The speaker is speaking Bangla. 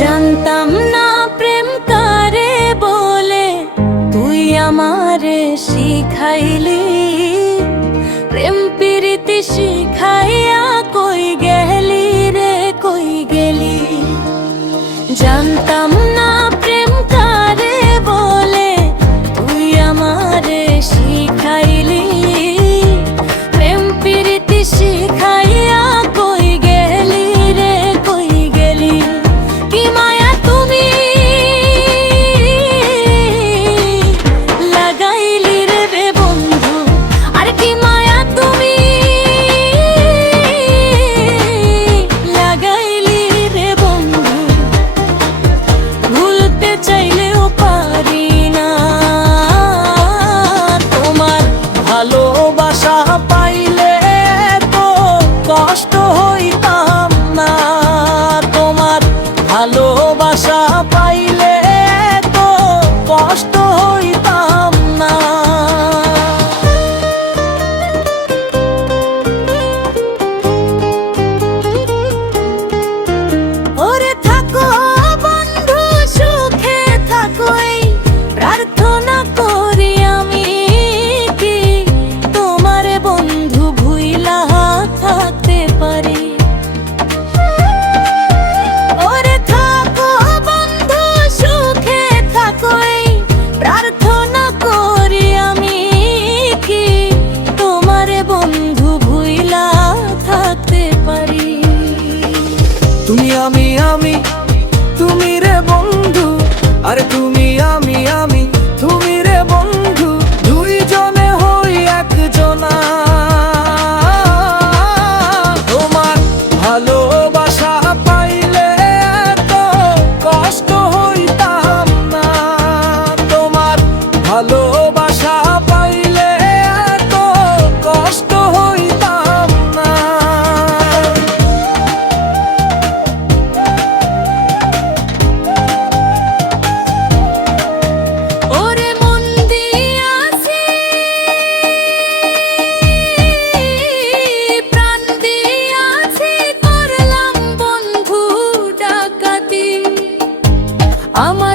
জানতাম না প্রেম কারে বলে, তুই আমারে শিখাইলি। প্রেম প্রীতি শিখাইয়া কই গেলি রে, কই গেলি। জানতাম না প্রেম কারে বলে, তুই আমারে শিখাইলি। প্রেম প্রীতি শিখাইয়া কই গেলি রে, কই গেলি। কি মায়া তুমি লাগাইলি রে বন্ধু, আর কি মায়া তুমি লাগাইলি রে বন্ধু। ভুলতে চাইলেও পারি না, তোমার ভালোবাসা পাইলে তো কষ্ট হইতাম না। তোমার ভালোবাসা পাইলে তো কষ্ট হইতাম না। ওরে থাকো বন্ধু সুখে থাকো, এই প্রার্থনা করি আমি। কি তোমার বন্ধু ভুইলা থাকতে পারি? ওরে থাকো বন্ধু সুখে থাকো, এই প্রার্থনা করি আমি। কি তোমার বন্ধু ভুইলা থাকতে পারি? তুমি আমি তুমি রে বন্ধু, আরে তুমি আমি তুমি রে বন্ধু। দুইজনে হই একজনা। তোমার ভালোবাসা পাইলে তো কষ্ট হইতাম না। তোমার ভালোবাসা পাইলে তো কষ্ট হইতাম না। ওরে মন দিয়াছি প্রাণ দিয়াছি, করলাম বন্ধু ডাকাতি। আমার